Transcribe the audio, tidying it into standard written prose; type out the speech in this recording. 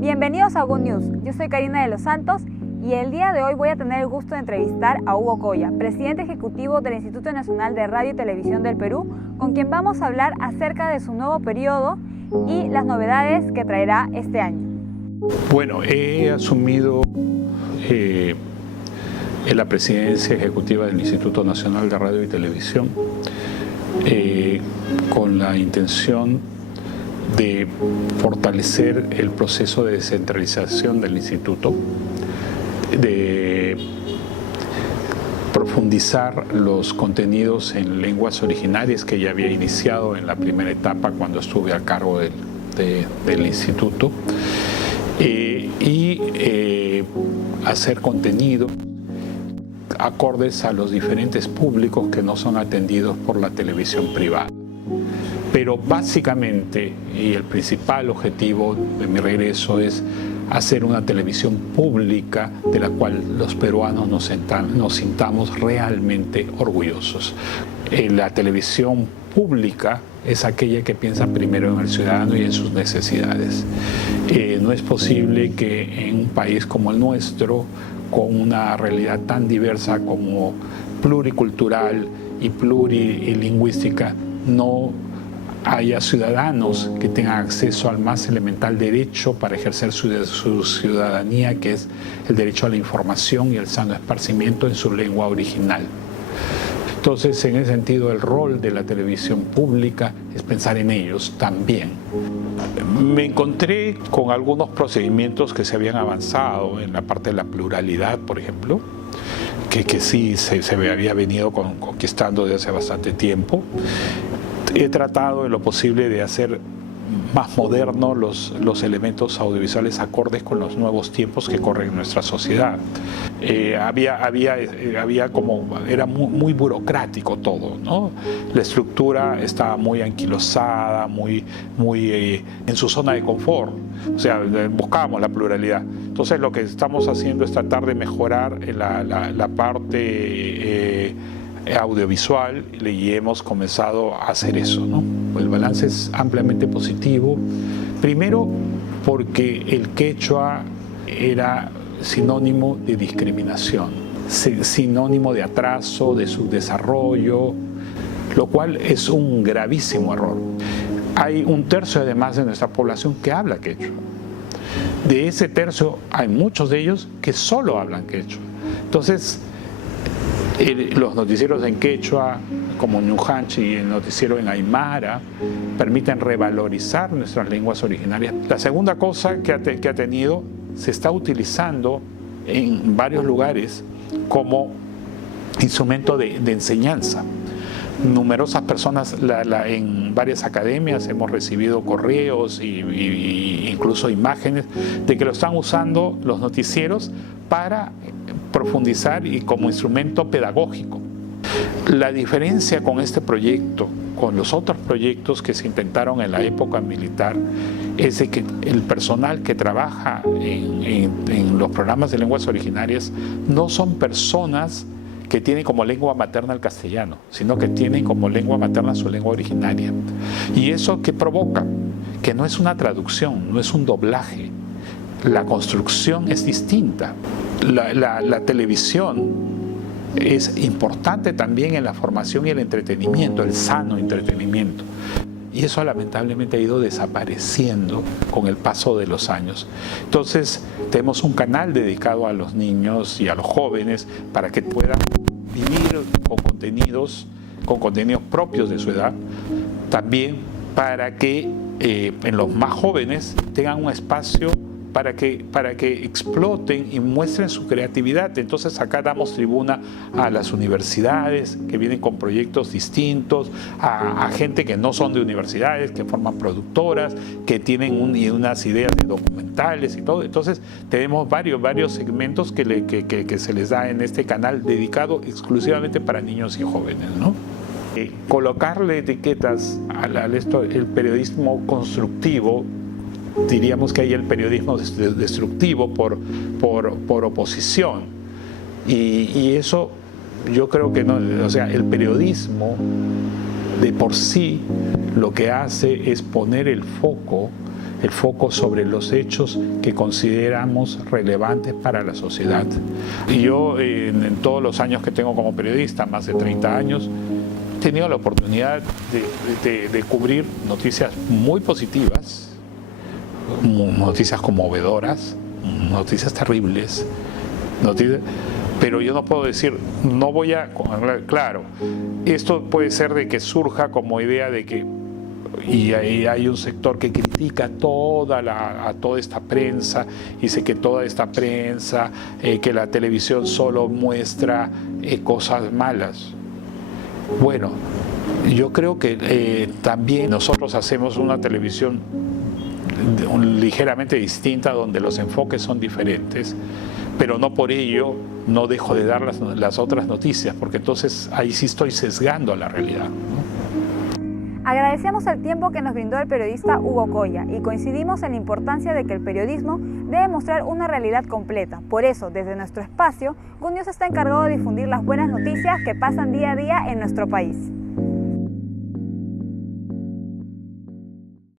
Bienvenidos a Good News, yo soy Karina de los Santos y el día de hoy voy a tener el gusto de entrevistar a Hugo Coya, presidente ejecutivo del Instituto Nacional de Radio y Televisión del Perú, con quien vamos a hablar acerca de su nuevo periodo y las novedades que traerá este año. Bueno, he asumido la presidencia ejecutiva del Instituto Nacional de Radio y Televisión con la intención de fortalecer el proceso de descentralización del instituto, de profundizar los contenidos en lenguas originarias que ya había iniciado en la primera etapa cuando estuve a cargo del instituto, y hacer contenido acordes a los diferentes públicos que no son atendidos por la televisión privada. Pero básicamente, y el principal objetivo de mi regreso es hacer una televisión pública de la cual los peruanos nos sintamos realmente orgullosos. La televisión pública es aquella que piensa primero en el ciudadano y en sus necesidades. No es posible que en un país como el nuestro, con una realidad tan diversa como pluricultural y plurilingüística, no haya ciudadanos que tengan acceso al más elemental derecho para ejercer su ciudadanía, que es el derecho a la información y el sano esparcimiento en su lengua original. Entonces, en ese sentido, el rol de la televisión pública es pensar en ellos también. Me encontré con algunos procedimientos que se habían avanzado en la parte de la pluralidad, por ejemplo, que sí se había venido conquistando desde hace bastante tiempo. He tratado en lo posible de hacer más modernos los elementos audiovisuales acordes con los nuevos tiempos que corren en nuestra sociedad. Era muy burocrático todo, ¿no? La estructura estaba muy anquilosada, muy en su zona de confort. O sea, buscábamos la pluralidad. Entonces lo que estamos haciendo es tratar de mejorar la parte audiovisual, y hemos comenzado a hacer eso, ¿no? El balance es ampliamente positivo. Primero, porque el quechua era sinónimo de discriminación, sinónimo de atraso, de subdesarrollo, lo cual es un gravísimo error. Hay un tercio además de nuestra población que habla quechua. De ese tercio hay muchos de ellos que solo hablan quechua. Entonces, los noticieros en quechua, como Ñujanchi, y el noticiero en aymara, permiten revalorizar nuestras lenguas originarias. La segunda cosa que ha tenido, se está utilizando en varios lugares como instrumento de enseñanza. Numerosas personas, en varias academias hemos recibido correos e incluso imágenes de que lo están usando los noticieros para profundizar y como instrumento pedagógico. La diferencia con este proyecto, con los otros proyectos que se intentaron en la época militar, es de que el personal que trabaja en los programas de lenguas originarias no son personas que tienen como lengua materna el castellano, sino que tienen como lengua materna su lengua originaria. ¿Y eso qué provoca? Que no es una traducción, no es un doblaje. La construcción es distinta. La televisión es importante también en la formación y el entretenimiento, el sano entretenimiento. Y eso lamentablemente ha ido desapareciendo con el paso de los años. Entonces, tenemos un canal dedicado a los niños y a los jóvenes para que puedan vivir con contenidos propios de su edad. También para que en los más jóvenes tengan un espacio para que exploten y muestren su creatividad. Entonces acá damos tribuna a las universidades que vienen con proyectos distintos, a gente que no son de universidades, que forman productoras, que tienen unas ideas de documentales y todo. Entonces tenemos varios segmentos que se les da en este canal dedicado exclusivamente para niños y jóvenes, ¿no? Colocarle etiquetas el periodismo constructivo, diríamos que hay el periodismo destructivo por oposición, y eso yo creo que no. O sea, el periodismo de por sí lo que hace es poner el foco sobre los hechos que consideramos relevantes para la sociedad. Y yo, en todos los años que tengo como periodista, más de 30 años, he tenido la oportunidad de cubrir noticias muy positivas, noticias conmovedoras, noticias terribles, pero yo no puedo decir, no voy a... Claro, esto puede ser de que surja como idea de que y ahí hay un sector que critica a toda esta prensa, dice que toda esta prensa, que la televisión solo muestra cosas malas. Bueno, yo creo que también nosotros hacemos una televisión ligeramente distinta, donde los enfoques son diferentes, pero no por ello no dejo de dar las otras noticias, porque entonces ahí sí estoy sesgando a la realidad, ¿no? Agradecemos el tiempo que nos brindó el periodista Hugo Coya y coincidimos en la importancia de que el periodismo debe mostrar una realidad completa. Por eso, desde nuestro espacio, Good News está encargado de difundir las buenas noticias que pasan día a día en nuestro país.